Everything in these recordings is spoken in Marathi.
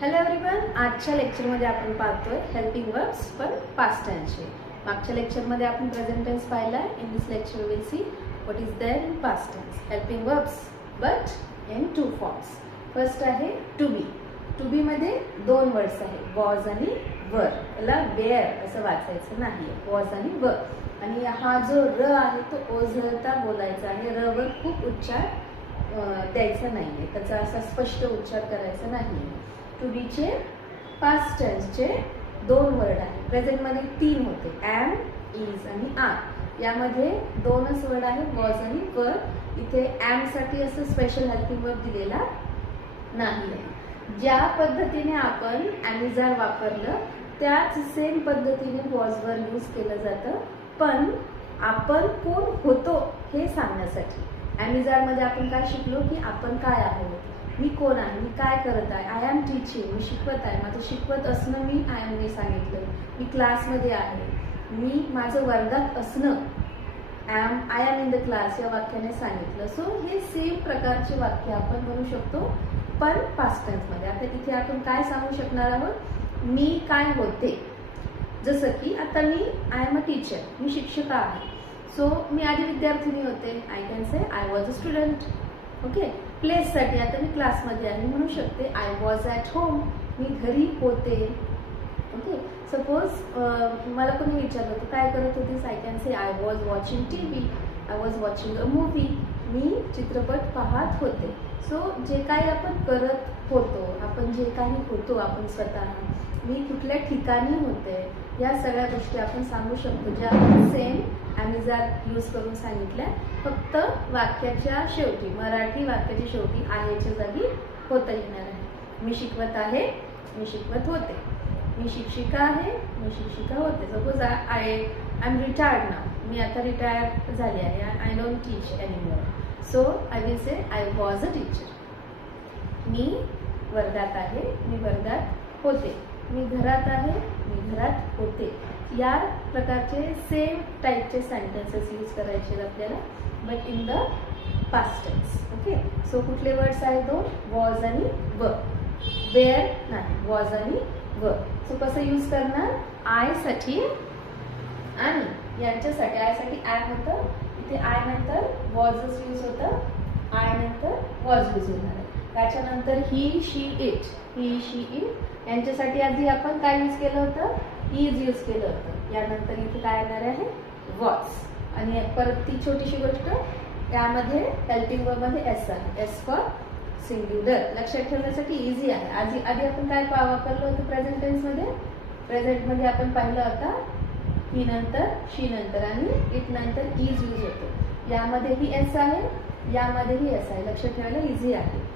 हॅलो एव्हरीवन आजच्या लेक्चरमध्ये आपण पाहतोय हेल्पिंग वर्ब्स पण पास्ट टेन्सचे मागच्या लेक्चरमध्ये आपण प्रेझेंट टेन्स पाहिला in this lecture will see what is there in past tense helping verbs but in two forms first आहे टू बी टू बीमध्ये दोन वर्ड्स आहे वॉज आणि वर याला वेअर असं वाचायचं नाही वॉज आणि वर आणि हा जो र आहे तो ओझरता बोलायचा आहे र वर खूप उच्चार द्यायचा नाही आहे त्याचा असा स्पष्ट उच्चार करायचा नाहीये. टू बीचे पास्ट टेन्सचे दोन वर्ड आहे. प्रेझेंटमध्ये तीन होते. ॲम इज आणि आर यामध्ये दोनच वर्ड आहे वॉज आणि वर इथे ॲमसाठी असं स्पेशल हेल्पिंग वर्ड दिलेला नाही आहे. ज्या पद्धतीने आपण ॲमेझॉन वापरलं त्याच सेम पद्धतीने वॉजवर यूज केलं जातं. पण आपण कोण होतो हे सांगण्यासाठी. ॲमेझॉनमध्ये आपण काय शिकलो की आपण काय आहोत? मी कोण आहे? मी काय करत आहे? आय एम टीचिंग मी शिकवत आहे. माझं शिकवत असणं मी आय एमने सांगितलं मी क्लासमध्ये आहे. मी माझं वर्गात असणं am I am in the class या वाक्याने सांगितलं. सो हे सेम प्रकारचे वाक्य आपण म्हणू शकतो पण पास्ट टेन्समध्ये आता इथे आपण काय सांगू शकणार आहोत? मी काय होते? जसं की आता मी आय एम अ टीचर मी शिक्षिका आहे. सो मी आधी विद्यार्थिनी होते. I can say I was a student okay प्लेससाठी आता मी क्लासमध्ये आहे. मी म्हणू शकते आय वॉज ॲट होम मी घरी होते. ओके? सपोज मला कोणी विचारलं तू काय करत होतीस? I can say I was watching T V I was watching a movie मी चित्रपट पाहत होते. सो जे काही आपण करत होतो आपण जे काही होतो आपण स्वतः मी कुठल्या ठिकाणी होते या सगळ्या गोष्टी आपण सांगू शकतो. ज्या सेम ॲमिजार यूज करून सांगितल्या फक्त वाक्याच्या शेवटी मराठी वाक्याच्या शेवटी आहेच्या जागी होता येणार आहे. मी शिकवत आहे मी शिकवत होते. मी शिक्षिका आहे मी शिक्षिका होते. Suppose I I am retired ना मी आता रिटायर झाले आहे. I don't teach anymore so I will say I was a teacher मी वर्गात आहे मी वर्गात होते. मी घरात आहे मी घरात होते. या प्रकारचे सेम टाईपचे सेंटेन्सेस यूज करायचे आहेत आपल्याला but in the past tense okay so कुठले वर्ड्स आहेत दोन? वॉज आणि व वेअर नाही वॉज आणि व सो कसं यूज करणार? आयसाठी आणि यांच्यासाठी आयसाठी आय होतं इथे आय नंतर वॉजच यूज होतं आय नंतर वॉज यूज होणार आहे. त्याच्यानंतर ही शी इट ही शी इट यांच्यासाठी आधी आपण काय यूज केलं होतं? इज यूज केलं होतं. यानंतर इथे काय येणार आहे? वॉच आणि परत ती छोटीशी गोष्ट त्यामध्ये हेल्पिंगमध्ये एस आहे. एस फॉर सिंग्युलर लक्षात ठेवण्यासाठी इझी आहे. आधी आधी आपण काय पा- वापरलं होतं प्रेझेंट टेन्समध्ये प्रेझेंटमध्ये आपण पाहिलं होता ही नंतर शी नंतर आणि इट नंतर इज यूज होतो. यामध्येही एस आहे यामध्येही एस आहे. लक्षात ठेवायला इझी आहे.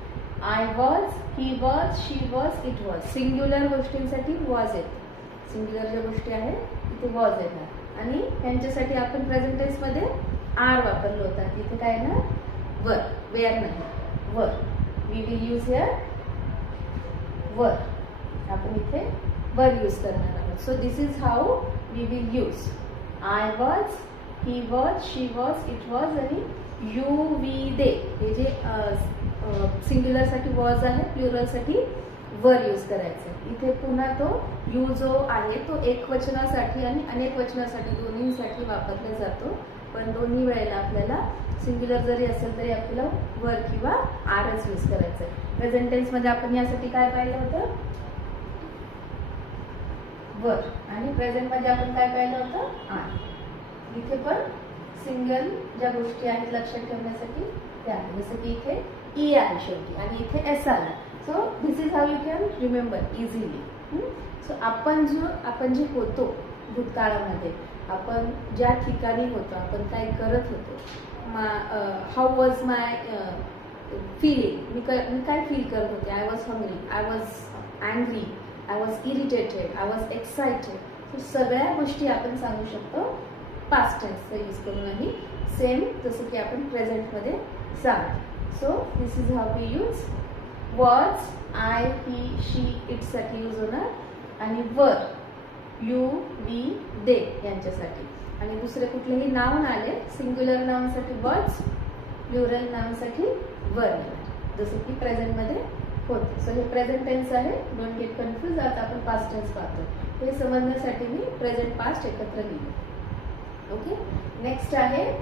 I was he was she was it was singular गोष्टींसाठी वॉज येत सिंग्युलर ज्या गोष्टी आहेत तिथे वॉज येणार. आणि त्यांच्यासाठी आपण प्रेझेंट आर वापरलं होता. तिथे काय ना वर वेअर नाही. Were we will use here वर आपण इथे वर यूज करणार आहोत. So this is how we will use I was he was she was it was आणि यू वी दे हे जे सिंग्युलरसाठी वॉज आहे प्लुरलसाठी वर यूज करायचं. आहे. इथे पुन्हा तो यू जो आहे तो एक वचनासाठी आणि अनेक वचनासाठी दोन्हीसाठी वापरला जातो. पण दोन्ही वेळेला आपल्याला सिंग्युलर जरी असेल तरी आपल्याला वर किंवा आरच यूज करायचं आहे प्रेझेंट टेन्समध्ये आपण यासाठी काय पाहिलं होतं? वर आणि प्रेझेंटमध्ये म्हणजे आपण काय पाहिलं होतं? आर इथे पण सिंगल ज्या गोष्टी आहेत लक्षात ठेवण्यासाठी त्या आहेत. जसं की इथे ई आहे शेवटी आणि इथे एस आला so this is how you can remember easily so आपण जो आपण जे होतो भूतकाळामध्ये आपण ज्या ठिकाणी होतो आपण काय करत होतो मा हाऊ वॉज माय फिलिंग मी क मी काय फील करत होते? I was hungry I was angry I was irritated I was excited so सगळ्या गोष्टी आपण सांगू शकतो पास्ट टेन्सचा यूज करून आणि सेम जसं की आपण प्रेझेंटमध्ये So so is is we we use I, I she, she साठी यूज होणार आणि वर यू वी दे यांच्यासाठी. आणि दुसरे कुठलेही नाव आले सिंग्युलर नावासाठी वर्ड्स प्लुरल नावासाठी वर येणार जसं की प्रेझेंटमध्ये होते. सो हे प्रेझेंट टेन्स आहे. डोंट गेट कन्फ्यूज आता आपण पास्ट टेन्स पाहतो. हे समजण्यासाठी मी प्रेझेंट पास्ट एकत्र लिहिलं. ओके नेक्स्ट आहे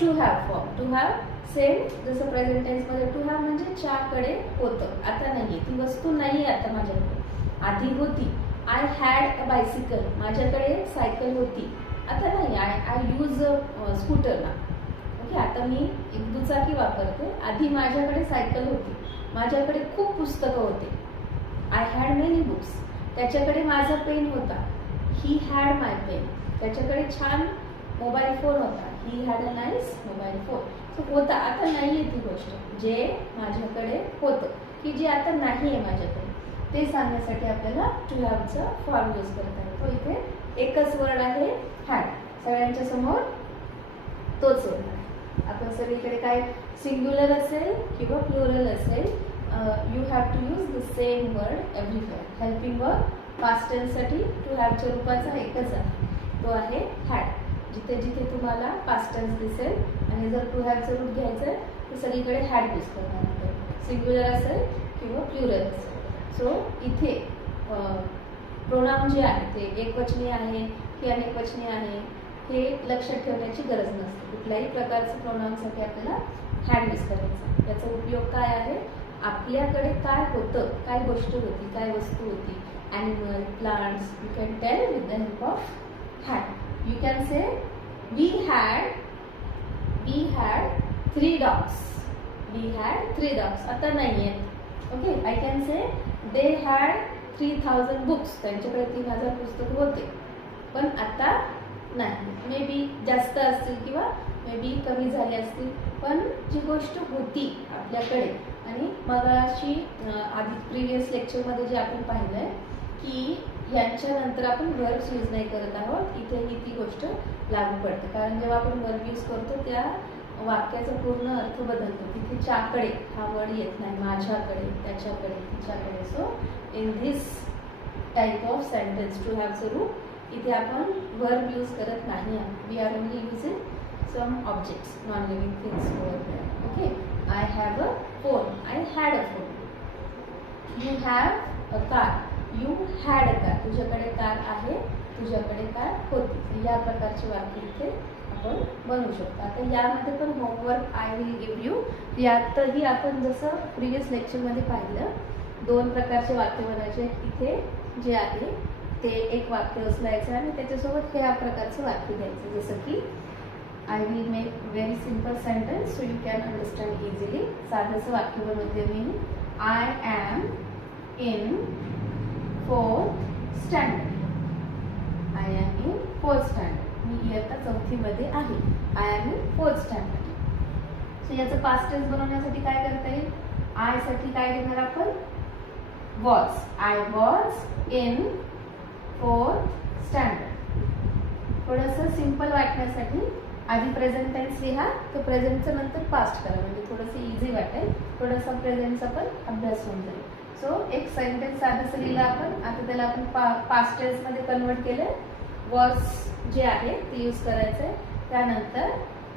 to have form to have same जसं प्रेझेंट टेन्समध्ये टू हॅव म्हणजे च्याकडे होतं. आता नाही ती वस्तू नाही आहे आता माझ्याकडे. आधी होती. आय हॅड अ बायसिकल माझ्याकडे सायकल होती. आता नाही आय आय यूज स्कूटर ना. ओके आता मी एक दुचाकी वापरते. आधी माझ्याकडे सायकल होती. माझ्याकडे खूप पुस्तकं होते. आय हॅड मेनी बुक्स त्याच्याकडे माझा पेन होता. ही हॅड माय पेन त्याच्याकडे छान मोबाईल फोन होता. He had a nice mobile phone होता आता नाही आहे ती गोष्ट. जे माझ्याकडे होतं की जे आता नाही आहे माझ्याकडे ते सांगण्यासाठी आपल्याला टू हॅवचा फॉर्म यूज करता येतो. इथे एकच वर्ड आहे हॅड सगळ्यांच्या समोर तोच वर्ड आहे. आपण सगळीकडे काय सिंग्युलर असेल किंवा प्लुरल असेल you have to use the same word everywhere helping work past to हॅवच्या रूपाचा एकच आहे तो आहे हॅड जिथे जिथे तुम्हाला पास्ट टेन्स दिसेल आणि जर टू हॅडचं रूट घ्यायचं आहे तर सगळीकडे हॅड यूज करणार सिंग्युलर असेल किंवा प्लुरल असेल. सो इथे प्रोनाम जे आहे ते एकवचनी आहे की अनेकवचनी आहे हे लक्षात ठेवण्याची गरज नसते. कुठल्याही प्रकारचं प्रोनाउनसाठी आपल्याला हॅड यूज करायचं याचा उपयोग काय आहे? आपल्याकडे काय होतं काय गोष्ट होती काय वस्तू होती animal plants you can tell with the help of had you can say we had we had three dogs we had three dogs आता नाही आहेत okay I can say they had three thousand books त्यांच्याकडे तीन हजार पुस्तक होते. पण आता नाही. मे बी जास्त असतील किंवा मे बी कमी झाले असतील. पण जी गोष्ट होती आपल्याकडे आणि मगाशी आधी प्रिव्हियस लेक्चरमध्ये जे आपण पाहिलं आहे की यांच्यानंतर आपण वर्ब्स यूज नाही करत आहोत. इथेही ती गोष्ट लागू पडते. कारण जेव्हा आपण वर्ब यूज करतो त्या वाक्याचा पूर्ण अर्थ बदलतो. तिथे च्याकडे हा वर्ड येत नाही. माझ्याकडे त्याच्याकडे तिच्याकडे. So in this type of sentence to have रूप इथे आपण वर्ब यूज करत नाही आहोत. We are only in some objects non living things over okay I have a phone I had a phone you have a car you had a car तुझ्याकडे कार आहे तुझ्याकडे कार होती. या प्रकारचे वाक्य इथे आपण बनवू शकतो. आता यामध्ये पण homework I will give you यातही आपण जसं प्रिव्हियस लेक्चरमध्ये पाहिलं दोन प्रकारचे वाक्य बनवायचे इथे जे आहे ते एक वाक्य उचलायचं आणि त्याच्यासोबत ह्या प्रकारचं वाक्य घ्यायचं जसं की I will make very simple sentence so you can understand easily साधंसं वाक्य बनवते मी. I am in fourth standard I am in fourth standard मी इयत्ता चौथीमध्ये आहे. I am in fourth standard so याचं पास्ट टेन्स बनवण्यासाठी काय करता येईल? आयसाठी काय घेणार आपण? Was I was in fourth standard थोडंसं सिंपल वाटण्यासाठी आधी प्रेझेंट टेन्स लिहा तर प्रेझेंटचं नंतर पास्ट करा. म्हणजे थोडंसं इझी वाटेल. थोडासा प्रेझेंटचा पण अभ्यास होऊन जाईल. सो एक सेंटेन्स साधंसं लिहिलं आपण आता त्याला आपण पा पास्ट टेन्समध्ये कन्वर्ट केलं. वर्ड्स जे आहे ते यूज करायचं आहे त्यानंतर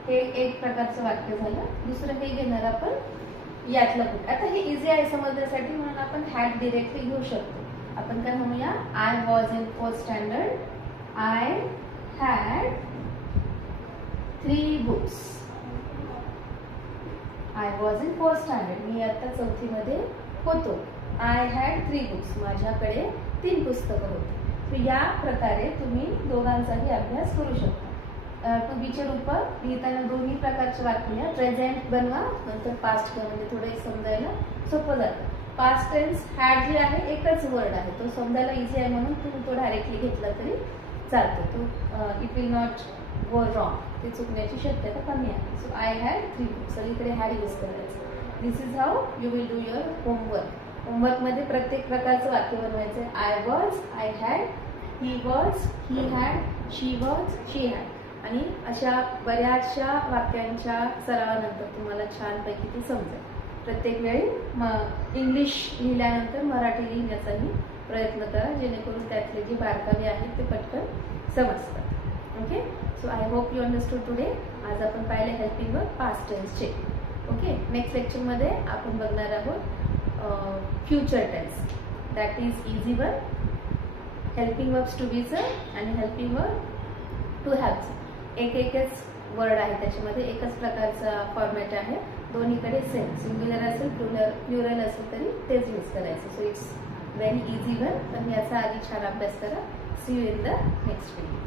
हे एक प्रकारचं वाक्य झालं. दुसरं हे घेणार आपण यातलं कुठे. आता हे इझी आहे समजण्यासाठी म्हणून आपण हॅट डिरेक्टली घेऊ शकतो. आपण काय म्हणूया? I was in fourth standard I had three books I was in fourth standard मी आता चौथीमध्ये होतो. आय हॅड थ्री बुक्स माझ्याकडे तीन पुस्तकं होती. तर या प्रकारे तुम्ही दोघांचाही अभ्यास करू शकता. टू बीचे रूप लिहिताना दोन्ही प्रकारचे वाक्य प्रेझेंट बनवा नंतर पास्ट करा म्हणजे थोडं समजायला सोपं जातं. पास्ट टेन्स हॅड जे आहे एकच वर्ड आहे. तो समजायला इझी आहे म्हणून तुम्ही तो डायरेक्टली घेतला तरी चालतो. तो it will not go wrong ते चुकण्याची शक्यता कमी आहे. So I had three books सगळीकडे हॅड यूज करायचं. This is how you will do your homework होमवर्कमध्ये प्रत्येक प्रकारचं वाक्य बनवायचं आहे. I was I had he was he had she was she had आणि अशा बऱ्याचशा वाक्यांच्या सरावानंतर तुम्हाला छानपैकी ते समजेल. प्रत्येक वेळी म इंग्लिश लिहिल्यानंतर मराठी लिहिण्याचाही प्रयत्न करा जेणेकरून त्यातले जे बारकावे आहेत ते पटकन समजतात. Okay so I hope you understood today आज आपण पाहिले हेल्पिंग वर्क पास्ट टेन्सचे ओके नेक्स्ट लेक्चरमध्ये आपण बघणार आहोत future tense that is easy one helping verbs to बीचं आणि हेल्पिंग वर्ब टू हॅवचं एक एकच वर्ड आहे त्याच्यामध्ये एकच प्रकारचा फॉर्मॅट आहे. दोन्हीकडे सेम सिंग्युलर असेल प्लुरल प्लुरल असेल तरी तेच यूज करायचं. So it's very easy one पण याचा आधी छान अभ्यास करा. See you in the next video